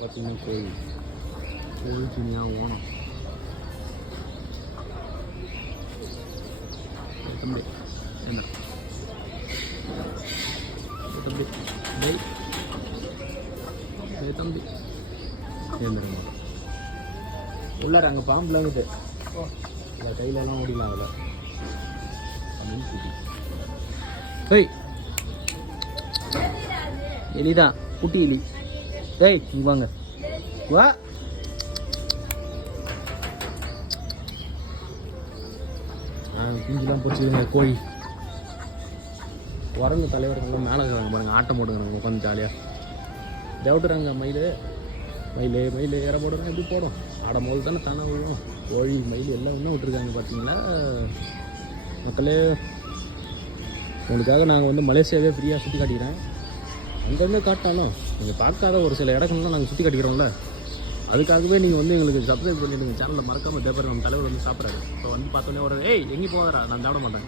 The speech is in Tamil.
பார்த்தீங்கன்னா கோயில் சினியாக ஓணும் தம்பி என்ன தம்பி தம்பி சேர்ந்துருங்க உள்ளார அங்கே பாம்புலாம் இருக்குது இல்லை கையிலலாம் ஓடிக்கலாம் அதில் அப்படின்னு குட்டி ஏய் எலிதான் குட்டி எலி ஏய் நீ வாங்க வா குஞ்சுலாம் பிடிச்சிருங்க கோழி உரங்கு தலைவர்கள்லாம் மேலே இருக்கிறாங்க பாருங்க ஆட்டம் போட்டுக்கிறாங்க உட்காந்து ஜாலியாக தேவட்டுறாங்க மயில் மயில் மயில் ஏற போடுறாங்க எப்படி போடும் ஆடம் போது தானே தானே விழும் கோழி மயில் எல்லாம் இன்னும் விட்டுருக்காங்க பார்த்தீங்களா மக்களே உங்களுக்காக நாங்கள் வந்து மலேசியாவே ஃப்ரீயாக சுற்றி காட்டிக்கிறேன் அங்கேருந்தே காட்டாலும் நீங்கள் பார்க்காத ஒரு சில இடங்கள்லாம் நாங்கள் சுற்றி காட்டிக்கிறோம்ல அதுக்காகவே நீங்கள் வந்து எங்களுக்கு சப்ஸ்கிரைப் பண்ணிவிடுங்க சேனலில் மறக்காமல் தேவை நம்ம தலைவர் வந்து சாப்பிட்றாரு இப்போ வந்து பார்த்தோன்னே ஒரு ஏய் எங்கேயும் போகாதரா நான் சாப்பிட மாட்டேன்